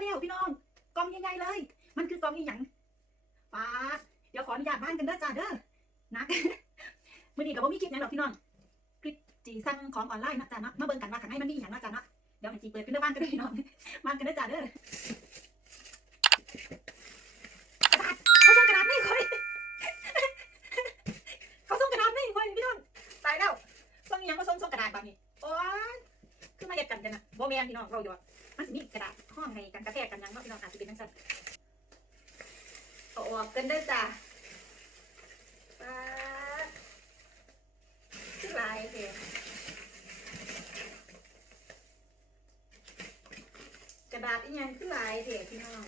แล้วพี่น้องกองใหญ่ๆเลย มันคือกองอีหยังป้าเดี๋ยวขออนุญาตบ้านกันเด้อจ้าเด้อนักมื้อนี้ก็บ่มีคลิปหยังหรอกพี่น้องคลิปจีสั่งของออนไลน์นะจ้าเนาะมาเบิ่งกันว่าข้างในมันมีอีหยังนะจ้าเนาะเดี๋ยวให้จีเปิดขึ้นเด้อบ้านกันเด้อพี่น้องบ้านกันเด้อจ้าเด้อกระดาษเขาส่งกระดาษไม่ค่อยเขาส่งกระดาษไม่ค่อยพี่น้องตายแล้วส่งอีหยังก็ส่งส่งกระดาษแบบนี้โอ๊ยคือมาเฮ็ดกันกันนะบ่แมนพี่น้องเราอยู่อะมันสิมีกระดาษ ห้องให้กันกระแทกกันยังเนาะพี่น้องอาจสิเป็นจังซั่นเอาออกกันเด้อจ้าป๊าดคือหลายเด้กระดาษอีหยังคือหลายเด้พี่น้อง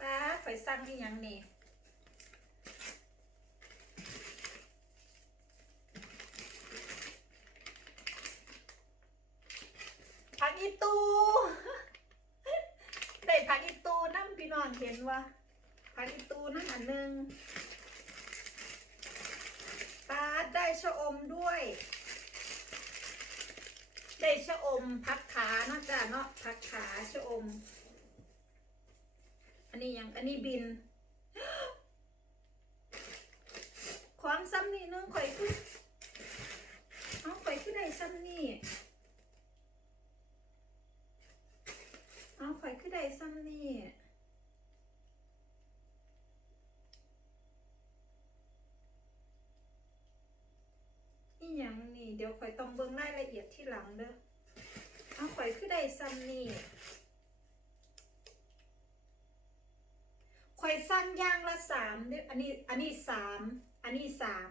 ป๊าไปสั่งอีหยังนี่ ผักอีตู ได้ผักอีตูน้ำพี่น้องเห็น ว่าผักอีตูนั่นอันหนึ่งปาดได้ชะอมด้วย ได้ชะอมพักขาเนาะจ้ะเนาะพักขาชะอม อันนี้ยังอันนี้บินความซ้ำนี่นึงข่อยคือเอาข่อยคือได้ซ้ำนี่เอาข่อยคือได้ซ้ำนี่ หยังนี่ เดี๋ยวข่อยต้องเบิ่งรายละเอียดที่หลังเด้อเอาข่อยคือได้ซ้ำนี่ข่อยสั่งอย่างละสามเด้ออันนี้อันนี้สามอันนี้สาม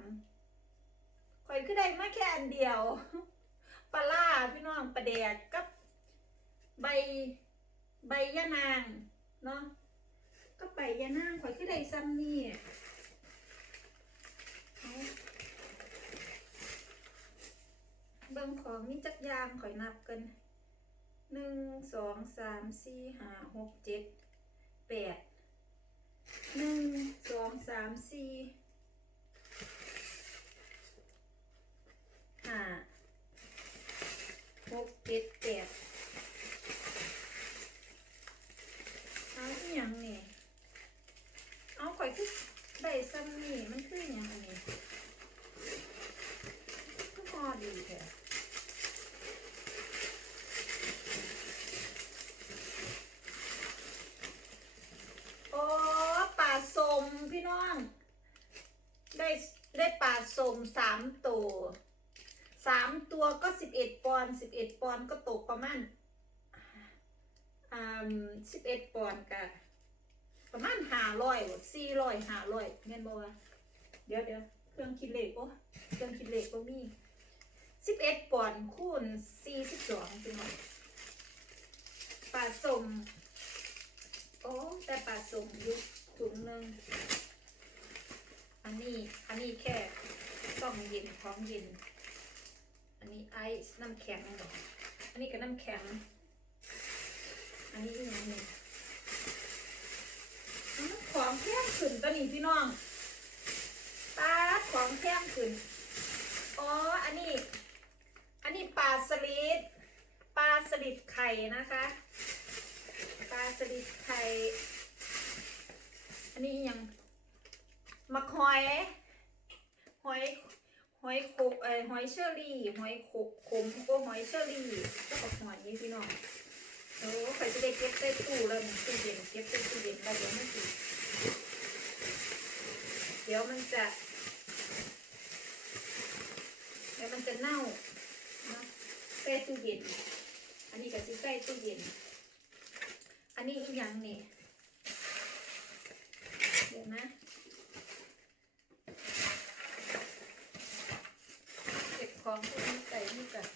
ข่อยคือได้มาแค่อันเดียวปลาล่าพี่น้องปลาแดกกับใบใบยะนางเนาะก็ใบยะนางข่อยคือได้ซ้ำนี่ เอาเบิ่งของมีจักยางข่อยนับกันหนึ่งสองสามสี่ห้าหกเจ็ดแปดหนึ่งสองสามสี่ห้าหกเจ็ดแปด เอาอีหยังนี่ เอาข่อยคือได้ซ้ำนี่ มันคืออหยังอันนี้ก็พอดีแท้โอ้ปลาสมพี่น้อง ได้ได้ปลาสมสามตัวสามตัวก็สิบเอ็ดปอนสิบเอ็ดปอนก็ตกประมาณอ่าสิบเอ็ดปอนด์กะประมาณห้าร้อยสี่ร้อยห้าร้อยเงี้ยบอกว่าเดี๋ยวเดี๋ยวเครื่องคิดเลขโอ้เครื่องคิดเลขก็มีสิบเอ็ดปอนคูณสี่สิบสองพี่น้องปลาสมโอ้แต่ปลาสมยุถุงหนึ่ง นนี้อันนี้แค่ซ่อมเย็นของเย็น อันนี้ไอซ์น้ำแข็งดอกอันนี้ก็น้ำแข็ง อันนี้อีกอย่างหนึ่งของแพงขึ้นตัวนี้พี่น้องตาของแพงขึ้น อ๋อ อันนี้ อันนี้ปลาสลิด ปลาสลิดไข่นะคะ ปลาสลิดไข่ อันนี้อีกอย่าง มักหอย หอย หอยโขกเอ้หอยเชอรี่ หอยโขกขมก็หอยเชอรี่ก็กับหอยนี่พี่น้องโอ้ใครจะได้เก็บใส่ตู้แล้วมันตู้เย็นเก็บใส่ตู้เย็นแล้วเดี๋ยวมันสิเดี๋ยวมันจะ เดี๋ยวมันจะเน่านะใส่ตู้เย็น อันนี้ก็สิใส่ตู้เย็น อันนี้อีกอย่างนี่เดี๋ยวนะเก็บ ของพวกนี้ใส่นี่ก่อน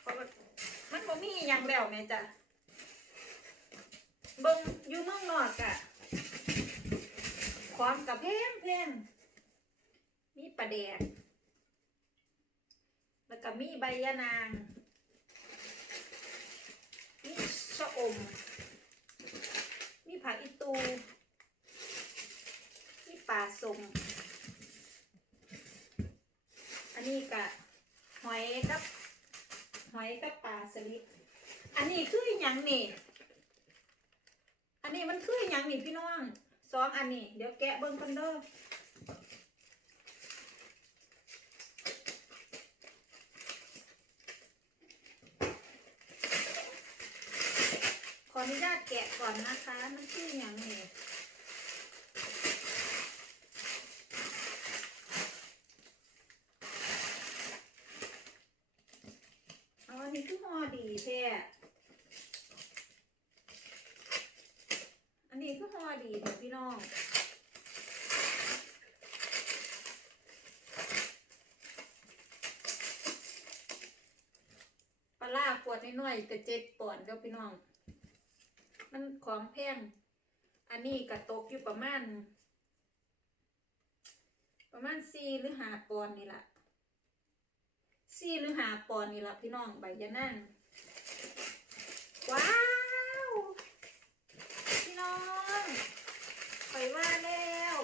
เพราะว่ามันบ่มีอหยังแล้วแม่จ้ะเบิ่งอยู่เมืองนอกอะความกับแพงแพงมีปลาแดกแล้วก็มีใบยะนางมีชะอม มีผักอีตู มีปลาสม อันนี้กะหอยกับหอยกับปลาสลิดอันนี้คืออหยังนี่ อันนี้มันคืออหยังนี่พี่น้องสองอันนี้เดี๋ยวแกะเบิ่งกันเด้อขออนุญาตแกะก่อนนะคะ มันคืออหยังนี่เอาอัน นี้คือห่อดีแท้อันนี้คือห่อดีแท้พี่น้องปลาล่าขวดน้อยๆกระเจ็ดปอนด์เด้อพี่น้อง มันของแพงอันนี้กระตกอยู่ประมาณ ประมาณสี่หรือห้าปอนด์นี่แหละ สี่หรือหาปอนนี่ละพี่น้องใบยะนั่งว้าว พี่น้องคอยว่าแล้ว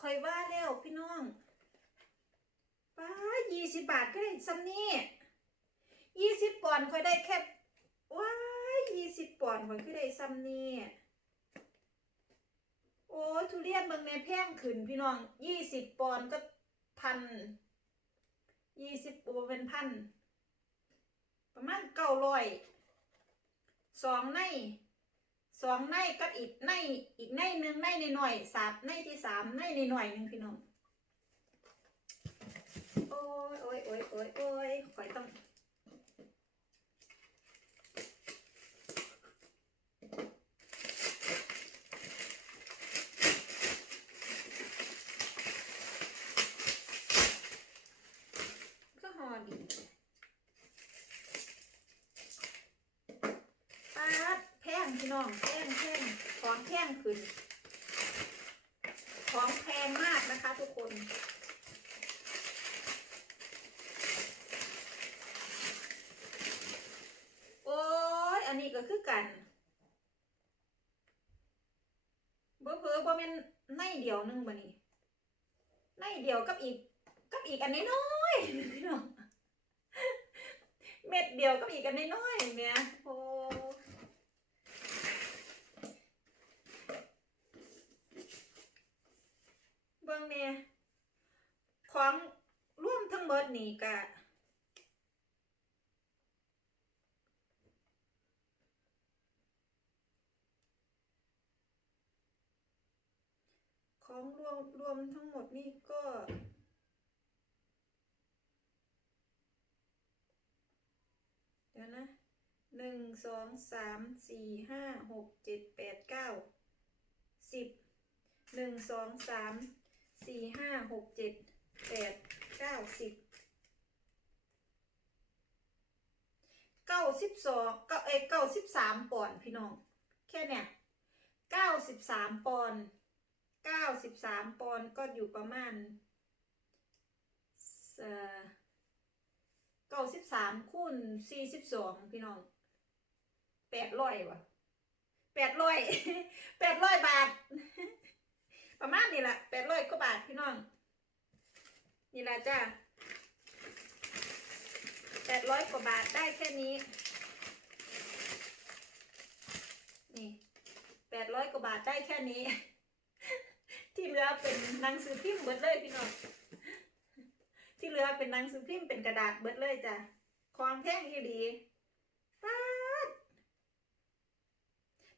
คอยว่าแล้วพี่น้องป้ายี่สิบบาทก็ได้ซ้ำนี่ยี่สิบปอนคอยได้แค่ว้ายี่สิบปอนคอยก็ได้ซ้ำนี่โอ้ทุเรียนเบางในแพงขึ้นพี่น้องยี่สิบปอนก็พัน ยี่สิบตัวเป็นพัน ประมาณเก้าร้อยสองในสองในกับอีกในอีกในหนึ่งในในหน่อยสามในที่สามในในหน่อยหนึ่งพี่น้อง โอ้ยโอ้ยโอ้ยโอ้ยโอ้ยขอยต้อง ก็หอดีป้าดแพงพี่ น้องแพงแพงของแพงขึ้น ของแพงมากนะคะทุกคนโอ้ยอันนี้ก็คือกันบ่เพอบ่แม่นในเดียวนึงบ่นี่ในเดียวกับอีกกับอีกอันน้อยๆพี่น้องเม็ดเดียวกับอีกอันน้อยๆเนี่ยโอ้เบิ่งเนี่ยของร่วมทั้งหมดนี่ก็ ของรวมรวมทั้งหมดนี่ก็เดี๋ยวนะหนึ่งสองสามสี่ห้าหกเจ็ดแปดเก้าสิบหนึ่งสองสามสี่ห้าหกเจ็ดแปดเก้าสิบเก้าสิบสองเก้าเอ้เก้าสิบสามปอนด์พี่น้อง แค่เนี่ยเก้าสิบสามปอนด์ เก้าสิบสามปอนด์ก็อยู่ประมาณเก้าสิบสามคูณสี่สิบสองพี่น้องแปดร้อยวะแปดร้อยแปดร้อยบาท ประมาณนี้แหละแปดร้อยกว่าบาทพี่น้อง นี่แหละจ้าแปดร้อยกว่าบาทได้แค่นี้ นี่แปดร้อยกว่าบาทได้แค่นี้ ที่เหลือเป็นหนังสือพิมพ์หมดเลยพี่น้องที่เหลือเป็นหนังสือพิมพ์เป็นกระดาษเบิดเลยจ้ะของแท่งอีหลีปาด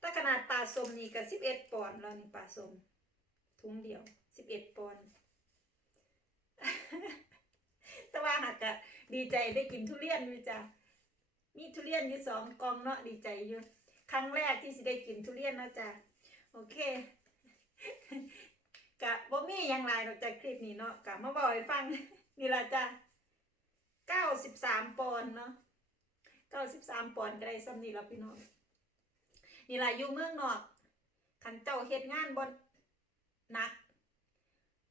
ถ้าขนาดปลาสมนี่ก็สิบเอ็ดปอนด์แล้วนี่ปลาสมถุงเดียวสิบเอ็ดปอนด์แต่ว่าหากจะดีใจได้กินทุเรียนอยู่จ้ะมีทุเรียนอยู่สองกองเนาะดีใจอยู่ ครั้งแรกที่สิได้กินทุเรียนเนาะจ้ะโอเค กะบ่มีหยังไรดอกจากคลิปนี้เนาะกะมาบอกให้ฟังนี่ละจ้ะเก้าสิบสามปอนเนาะเก้าสิบสามปอนก็ได้ซ้ำนี่ละพี่น้องนี่ละอยู่เมืองนอกขันเจ้าเฮ็ดงานบนนัก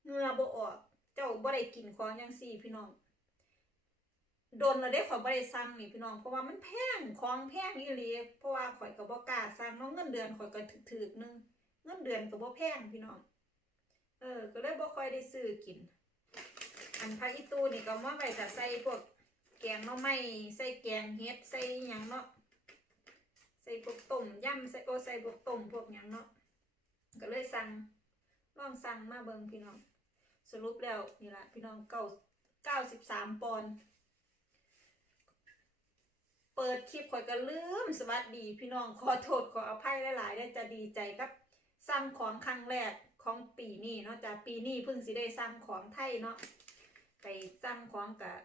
เงื่อบ่ออกเจ้าบ่ได้กินของอยังสี่พี่น้องโดนเราได้ขอบ่ได้สั่งนี่พี่น้องเพราะว่ามันแพงของแพงอีหลีเพราะว่าข่อยก็บ่กล้าสั่งเนาะเงินเดือนข่อยก็ถึกๆนึงเงินเดือนก็บ่แพงพี่น้อง เออ ก็เลยบ่ค่อยได้ซื้อกิน อันพระอีตูนี่ก็มาไว้แต่ใส่พวกแกงหน่อไม้ใส่แกงเฮ็ดใส่หยังเนาะใส่พวกต้มยำใส่โอใส่พวกต้มพวกหยังเนาะก็เลยสั่งลองสั่งมาเบิ่งพี่น้อง สรุปแล้วนี่ละพี่น้องเก้าเก้าสิบสามปอนด์เปิดคลิปข่อยก็ลืมสวัสดีพี่น้องขอโทษขออภัยหลายๆได้จะดีใจกับสั่งของครั้งแรก ของปีนี้เนาะจากปีนี้เพิ่งสิได้สั่งของไทยเนาะไปสั่งของกับ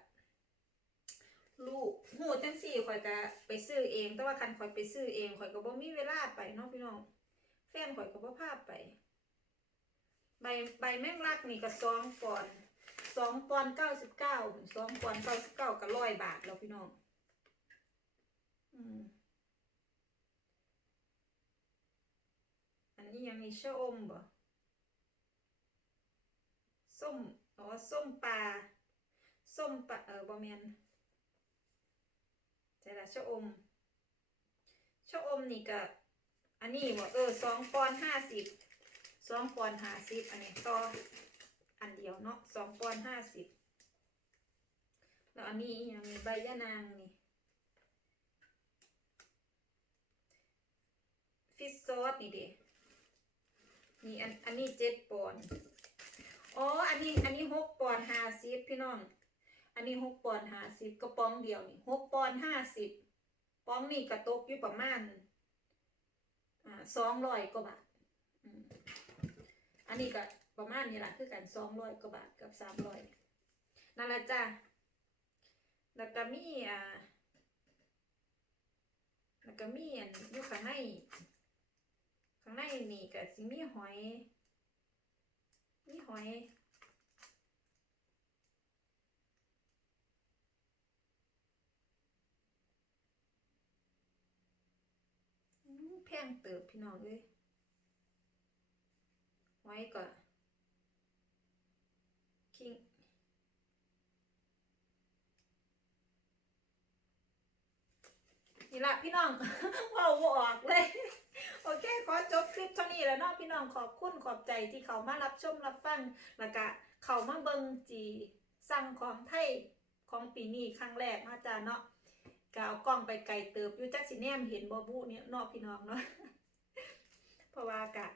ลูกหูจังสี่ข่อยก็ไปซื้อเอง แต่ว่าคันข่อยไปซื้อเองข่อยก็บ่มีเวลาไปเนาะพี่น้องแฟนข่อยก็บ่พาไป ใบใบแมงลักนี่ก็สองปอนสองปอนเก้าสิบเก้าสองปอนเก้าสิบเก้าก็ร้อยบาทแล้วพี่น้องอืมอันนี้ยังมีชะอมบ่ ส้มอ๋อส้มปลาส้มปลาเออบอแมนใช่ละชะอมชะอมนี่ก็อันนี้บ่เออสองปอนด์ห้าสิบสองปอนด์ห้าสิบอันนี้ต่ออันเดียวเนาะสองปอนด์ห้าสิบแล้วอันนี้ยังมีใบยะนางนี่ฟิชซอสนี่เด็นี่อันอันนี้เจ็ดปอนด์ อ๋อ อันนี้ อันนี้หกปอนด์ห้าสิบพี่น้อง อันนี้หกปอนด์ห้าสิบกระป๋องเดียวนี่หกปอนด์ห้าสิบป้องนี่กระตกอยู่ประมาณอ่าสองร้อยกว่าบาทอันนี้ก็ประมาณนี้แหละคือกันสองร้อยกว่าบาทกับสามร้อยนั่นแหละจ้ะแล้วก็มีอ่าแล้วก็มีอันอยู่ข้างในข้างในนี่ก็สิมีหอย มีหอยแพงเติบพี่น้องเลยไว้ก่อนคิงนี่ละพี่น้องว่าบ่ออกเลย โอเค ขอจบคลิปเท่านี้แล้วเนาะพี่น้องขอบคุณขอบใจที่เขามารับชมรับฟังแล้วก็เขามาเบิงจีสั่งของไทยของปีนี้ครั้งแรกมาจ้าเนาะก็เอากล้องไปไกลเติบอยู่จักสิแนมเห็นบอบูเนี่ยเนาะพี่น้องเนาะเพราะว่ากะ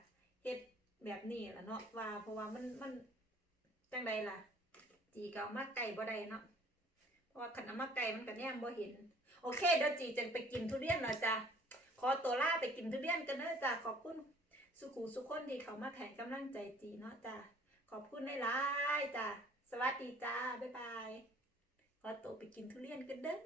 เฮ็ดแบบนี้แหละเนาะว่าเพราะว่ามันมันจังใดล่ะ จีก็เอามาไก่บ่ได้เนาะเพราะว่าขันเอามาไก่มันก็แนมบ่เห็น โอเคเดี๋ยวจีจะไปกินทุเรียนแล้วจ้ะ ขอตัวลาไปกินทุเรียนกันเด้อจ้าขอบคุณสุขูสุขคนที่เขามาแข่งกำลังใจจีเนาะจ้าขอบคุณหลายจ้าสวัสดีจ้าบ๊ายบายขอตัวไปกินทุเรียนกันเด้อ